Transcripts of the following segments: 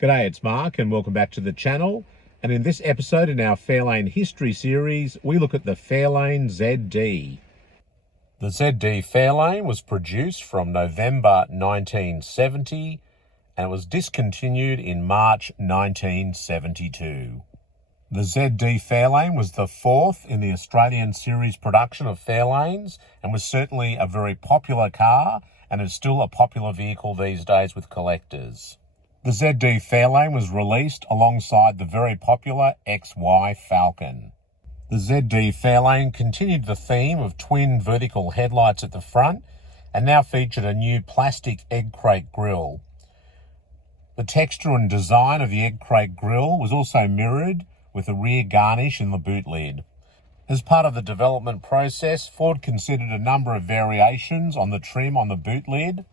G'day, it's Mark and welcome back to the channel. And in this episode in our Fairlane history series, we look at the Fairlane ZD. The ZD Fairlane was produced from November 1970 and it was discontinued in March 1972. The ZD Fairlane was the fourth in the Australian series production of Fairlanes and was certainly a very popular car and is still a popular vehicle these days with collectors. The ZD Fairlane was released alongside the very popular XY Falcon. The ZD Fairlane continued the theme of twin vertical headlights at the front and now featured a new plastic egg crate grille. The texture and design of the egg crate grille was also mirrored with a rear garnish in the boot lid. As part of the development process, Ford considered a number of variations on the trim on the boot lid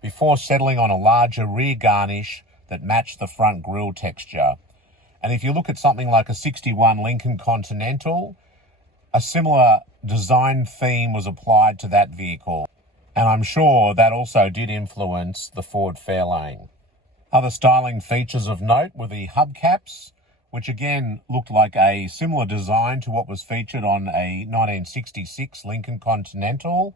before settling on a larger rear garnish that matched the front grille texture. And if you look at something like a 61 Lincoln Continental, a similar design theme was applied to that vehicle. And I'm sure that also did influence the Ford Fairlane. Other styling features of note were the hubcaps, which again looked like a similar design to what was featured on a 1966 Lincoln Continental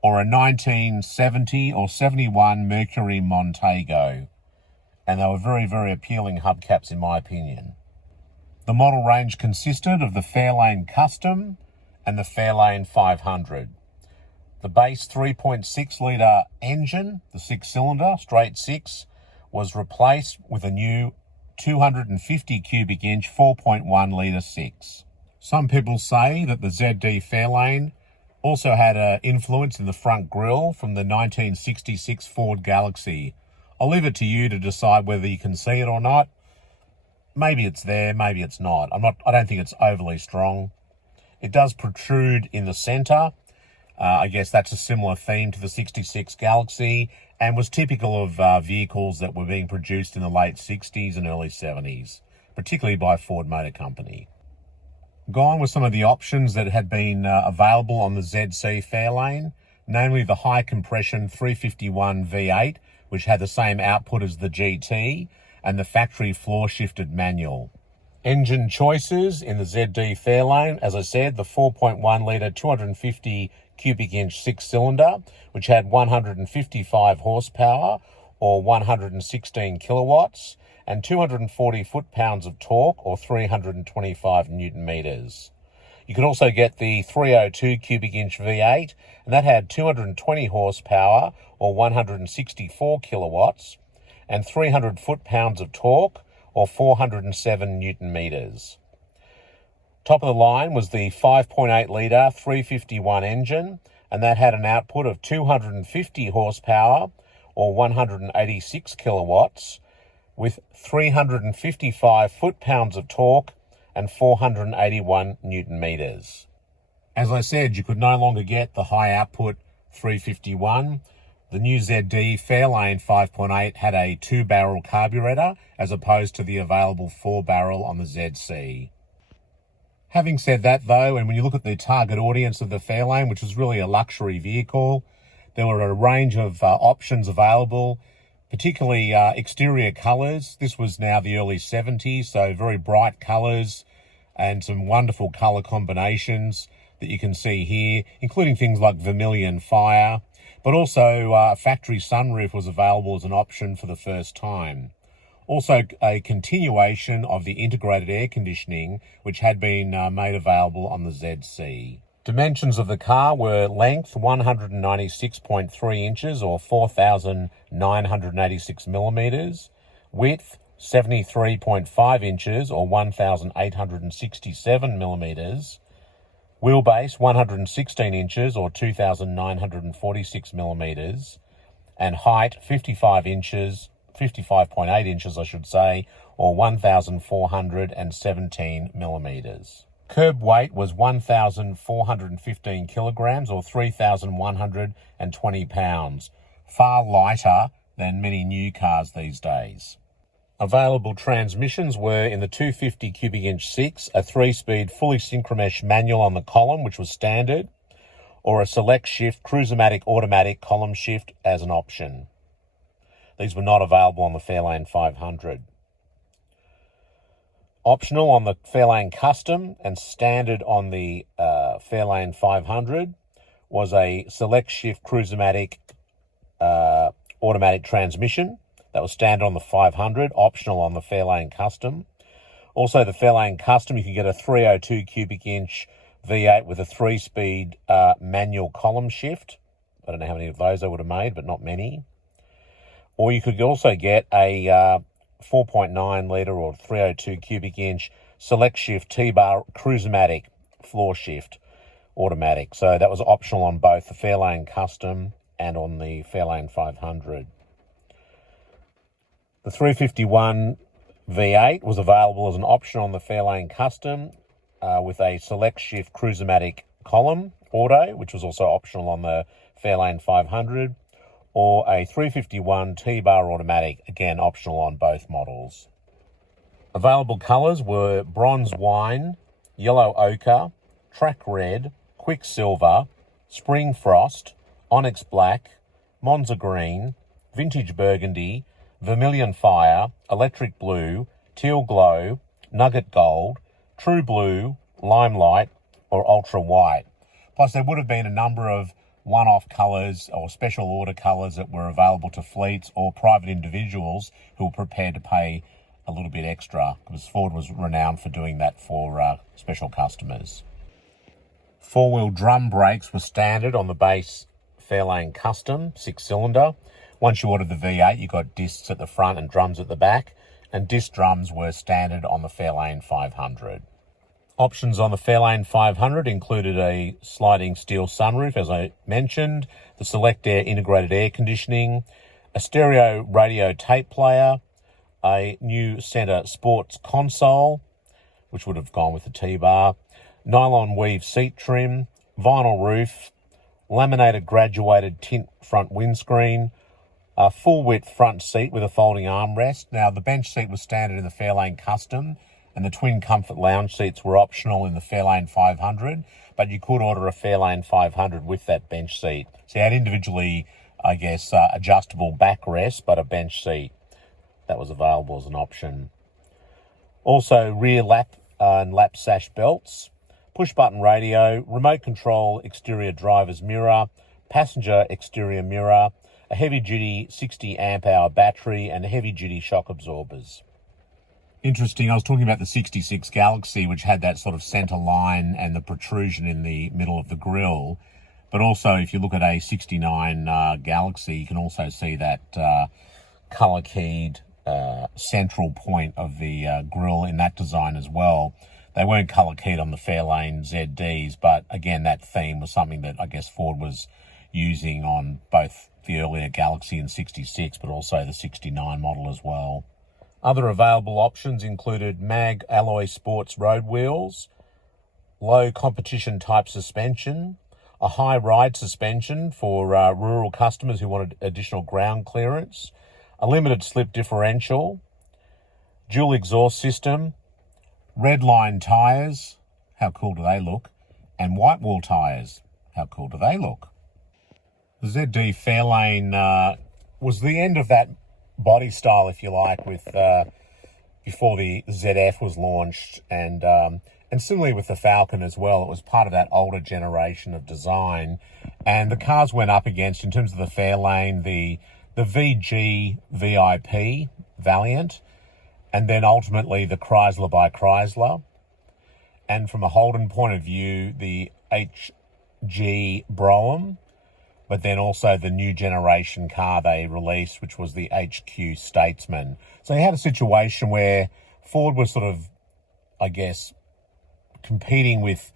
or a 1970 or 71 Mercury Montego. And they were very, very appealing hubcaps in my opinion. The model range consisted of the Fairlane Custom and the Fairlane 500. The base 3.6 litre engine, the 6-cylinder, straight 6, was replaced with a new 250 cubic inch 4.1 litre 6. Some people say that the ZD Fairlane also had an influence in the front grille from the 1966 Ford Galaxy. I'll leave it to you to decide whether you can see it or not. Maybe it's there, maybe it's not. I don't think it's overly strong. It does protrude in the centre. I guess that's a similar theme to the 66 Galaxy and was typical of vehicles that were being produced in the late 60s and early 70s, particularly by Ford Motor Company. Gone were some of the options that had been available on the ZC Fairlane, namely the high compression 351 V8, which had the same output as the GT, and the factory floor shifted manual. Engine choices in the ZD Fairlane, as I said, the 4.1 litre 250 cubic inch 6-cylinder, which had 155 horsepower or 116 kilowatts and 240 foot-pounds of torque or 325 newton meters. You could also get the 302 cubic inch V8, and that had 220 horsepower or 164 kilowatts and 300 foot-pounds of torque or 407 newton meters. Top of the line was the 5.8 litre 351 engine, and that had an output of 250 horsepower or 186 kilowatts with 355 foot-pounds of torque and 481 newton meters. As I said, you could no longer get the high output 351. The new ZD Fairlane 5.8 had a 2-barrel carburetor as opposed to the available 4-barrel on the ZC. Having said that though, and when you look at the target audience of the Fairlane, which was really a luxury vehicle, there were a range of options available, particularly exterior colours. This was now the early 70s, so very bright colours and some wonderful colour combinations that you can see here, including things like vermilion fire, but also a factory sunroof was available as an option for the first time. Also a continuation of the integrated air conditioning, which had been made available on the ZC. Dimensions of the car were length 196.3 inches or 4,986 millimetres, width 73.5 inches or 1,867 millimetres, wheelbase 116 inches or 2,946 millimetres, and height 55.8 inches, I should say, or 1,417 millimetres. Curb weight was 1,415 kilograms or 3,120 pounds, far lighter than many new cars these days. Available transmissions were in the 250 cubic inch 6, a 3-speed fully synchromesh manual on the column, which was standard, or a select shift Cruise-O-Matic automatic column shift as an option. These were not available on the Fairlane 500. Optional on the Fairlane Custom and standard on the Fairlane 500 was a select shift cruiser-matic automatic transmission. That was standard on the 500, optional on the Fairlane Custom. Also, the Fairlane Custom, you can get a 302 cubic inch V8 with a 3-speed manual column shift. I don't know how many of those I would have made, but not many. Or you could also get a 4.9 litre or 302 cubic inch select shift T-bar cruiser-matic floor shift automatic. So that was optional on both the Fairlane Custom and on the Fairlane 500. The 351 V8 was available as an option on the Fairlane Custom with a select shift cruiser-matic column auto, which was also optional on the Fairlane 500, or a 351 T-bar automatic, again optional on both models. Available colours were bronze wine, yellow ochre, track red, quicksilver, spring frost, onyx black, Monza green, vintage burgundy, vermilion fire, electric blue, teal glow, nugget gold, true blue, limelight, or ultra white. Plus there would have been a number of one-off colours or special order colours that were available to fleets or private individuals who were prepared to pay a little bit extra, because Ford was renowned for doing that for special customers. Four-wheel drum brakes were standard on the base Fairlane Custom 6-cylinder. Once you ordered the V8, you got discs at the front and drums at the back, and disc drums were standard on the Fairlane 500. Options on the Fairlane 500 included a sliding steel sunroof, as I mentioned, the Select Air integrated air conditioning, a stereo radio tape player, a new centre sports console, which would have gone with the T-bar, nylon weave seat trim, vinyl roof, laminated graduated tint front windscreen, a full-width front seat with a folding armrest. Now, the bench seat was standard in the Fairlane Custom, and the twin comfort lounge seats were optional in the Fairlane 500, but you could order a Fairlane 500 with that bench seat. So you had individually, adjustable backrest, but a bench seat that was available as an option. Also, rear lap and lap sash belts, push-button radio, remote control exterior driver's mirror, passenger exterior mirror, a heavy-duty 60 amp-hour battery, and heavy-duty shock absorbers. Interesting, I was talking about the 66 Galaxy, which had that sort of centre line and the protrusion in the middle of the grille. But also, if you look at a 69 Galaxy, you can also see that colour-keyed central point of the grille in that design as well. They weren't colour-keyed on the Fairlane ZDs, but again, that theme was something that I guess Ford was using on both the earlier Galaxy and 66, but also the 69 model as well. Other available options included mag alloy sports road wheels, low competition type suspension, a high ride suspension for rural customers who wanted additional ground clearance, a limited slip differential, dual exhaust system, red line tyres, how cool do they look, and white wall tyres, how cool do they look. The ZD Fairlane was the end of that body style, if you like, with before the ZF was launched, and similarly with the Falcon as well. It was part of that older generation of design, and the cars went up against, in terms of the Fairlane, the VG VIP Valiant, and then ultimately the Chrysler by Chrysler, and from a Holden point of view, the HG Brougham, but then also the new generation car they released, which was the HQ Statesman. So you had a situation where Ford was sort of, I guess, competing with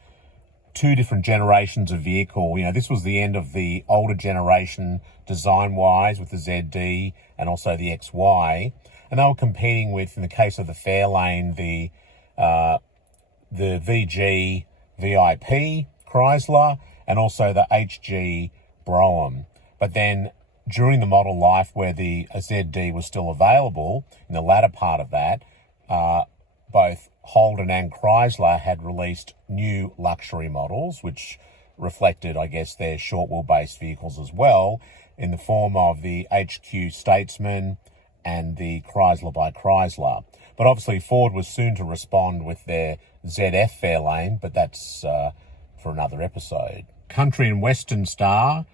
two different generations of vehicle. You know, this was the end of the older generation design-wise with the ZD and also the XY. And they were competing with, in the case of the Fairlane, the VG VIP Chrysler and also the HG Brougham. But then during the model life where the ZD was still available, in the latter part of that, both Holden and Chrysler had released new luxury models, which reflected, I guess, their short wheelbase vehicles as well. in the form of the HQ Statesman and the Chrysler by Chrysler. But obviously Ford was soon to respond with their ZF Fairlane, but that's for another episode. Country and Western Star,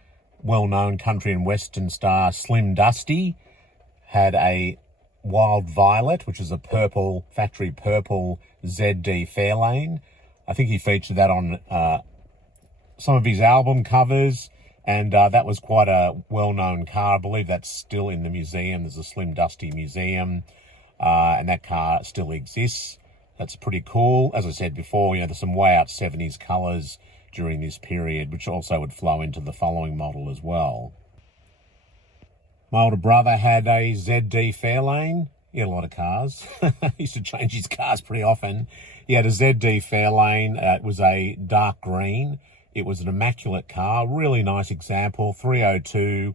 well-known Country and Western Star Slim Dusty, had a Wild Violet, which is a purple, factory purple ZD Fairlane. I think he featured that on some of his album covers, and that was quite a well-known car. I believe that's still in the museum. There's a Slim Dusty museum, and that car still exists. That's pretty cool. As I said before, you know, there's some way out 70s colours during this period, which also would flow into the following model as well. My older brother had a ZD Fairlane. He had a lot of cars. He used to change his cars pretty often. He had a ZD Fairlane. It was a dark green. It was an immaculate car, really nice example, 302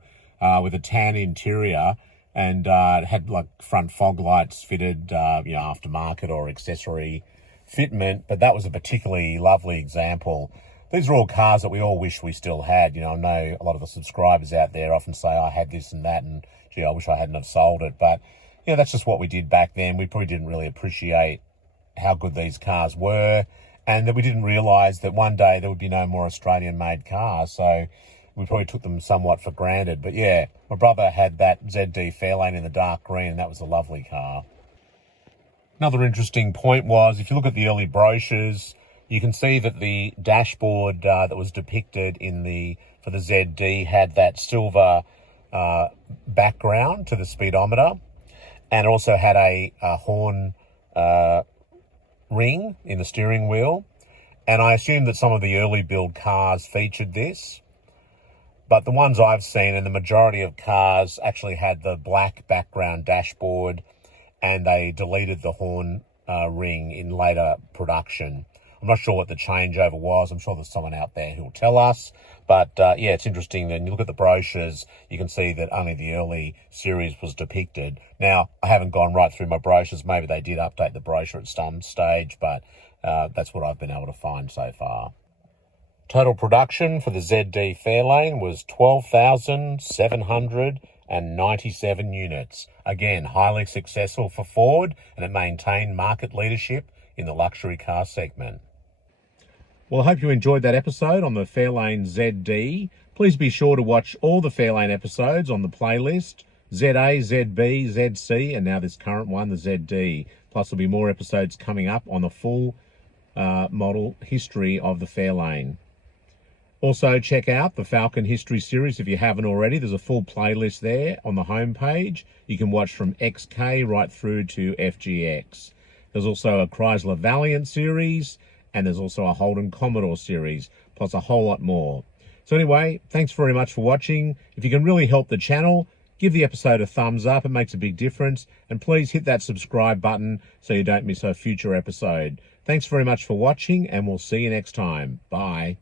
with a tan interior, and it had like front fog lights fitted, aftermarket or accessory fitment, but that was a particularly lovely example. These are all cars that we all wish we still had. You know, I know a lot of the subscribers out there often say, I had this and that, and gee, I wish I hadn't have sold it. But, you know, that's just what we did back then. We probably didn't really appreciate how good these cars were, and that we didn't realise that one day there would be no more Australian-made cars. So we probably took them somewhat for granted. But, yeah, my brother had that ZD Fairlane in the dark green, and that was a lovely car. Another interesting point was, if you look at the early brochures, you can see that the dashboard that was depicted for the ZD had that silver background to the speedometer, and it also had a horn ring in the steering wheel. And I assume that some of the early build cars featured this, but the ones I've seen, and the majority of cars, actually had the black background dashboard, and they deleted the horn ring in later production. I'm not sure what the changeover was. I'm sure there's someone out there who'll tell us. But, yeah, it's interesting. When you look at the brochures, you can see that only the early series was depicted. Now, I haven't gone right through my brochures. Maybe they did update the brochure at some stage, but that's what I've been able to find so far. Total production for the ZD Fairlane was 12,797 units. Again, highly successful for Ford, and it maintained market leadership in the luxury car segment. Well, I hope you enjoyed that episode on the Fairlane ZD. Please be sure to watch all the Fairlane episodes on the playlist, ZA, ZB, ZC, and now this current one, the ZD. Plus, there'll be more episodes coming up on the full model history of the Fairlane. Also, check out the Falcon History Series if you haven't already. There's a full playlist there on the homepage. You can watch from XK right through to FGX. There's also a Chrysler Valiant series, and there's also a Holden Commodore series, plus a whole lot more. So anyway, thanks very much for watching. If you can really help the channel, give the episode a thumbs up. It makes a big difference. And please hit that subscribe button so you don't miss a future episode. Thanks very much for watching, and we'll see you next time. Bye.